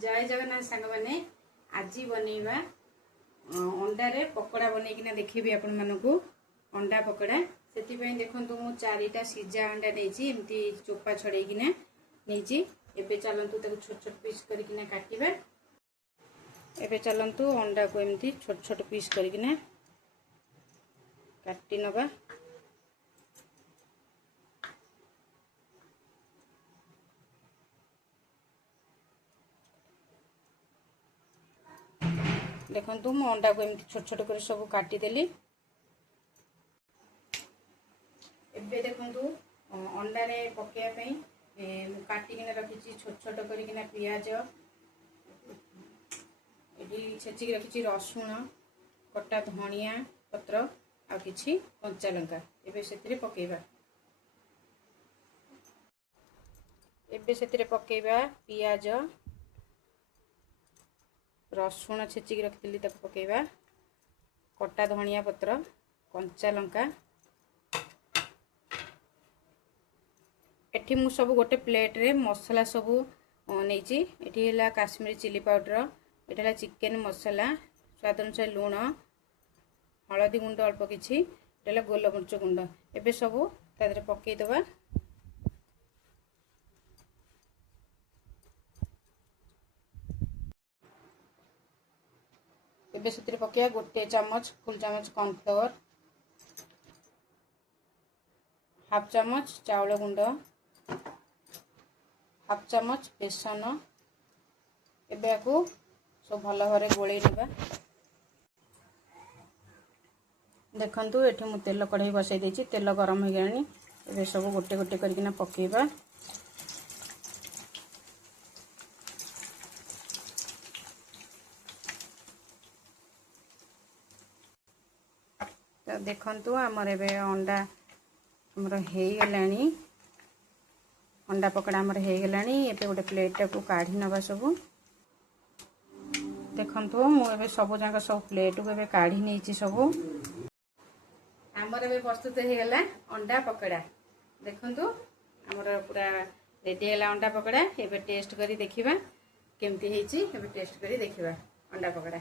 जय जगन्नाथ सांग मैंने आज बनइबा अंडारे पकोड़ा बनईकिना देखी आपण मानकू अंडा पकोड़ा से देखो मु 4टा सिझा अंडा नहीं एमती चोपा छड़ेकिना नहीं एबे चलतु छोट छोट पीस करकिना काटिबा। एबे चलतु अंडा को एमती छोट छोट पीस करकिना काटी नबा। देखो मु अंडा को एमती छोट छोट कर सब काटिदेली। एबे देखो अंडा रे पकेया काटिकिना रखी छोट छोट करकिना पियाज एटी छेचिक रखी रसुण कटा धनिया पत्र आ किछि कंचा लंका एबे सेतिरे पकेइबा। एबे सेतिरे पकेइबा पियाज रसुण छेचिक रखिली ताको पकेइबा कटा धनिया पत्र कंचा लंका। एठी मु सब गोटे प्लेट रे मसला सब नहीं एठी हैला काश्मीरी चिली पाउडर एठी हैला चिकन मसला स्वाद अनुसार लूण हलदी गुंड अल्प किछि एठी हैला गोलमरिच गुंड एबे सब तादरे पकई दबा। एबे सेतिरे पकेया गोटे चम्मच फुल चम्मच कॉर्नफ्लोर हाफ चम्मच चाउल गुंड हाफ चम्मच बेसन एबे को सब भल भाव गोले ना। देखंतु एठी मु तेल कढ़ाई बसाई देछि तेल गरम हो गलानी एबे सब गोटे गोटे करकिना पकेइबा। तो देखंतु हमर एबे अंडा हमर हेई गलानी अंडा पकड़ा हमर हेई गलानी एबे गोटे प्लेट को काढी नबा। सब देखंतु मु एबे सब जाक सब प्लेट को एबे काढी नेछि। सब हमर एबे प्रस्तुत हे गला अंडा पकड़ा। देखंतु हमर पूरा रेडी हला अंडा पकड़ा। एबे टेस्ट करी देखिबा केमती हेछि। एबे टेस्ट करी देखिबा अंडा पकड़ा।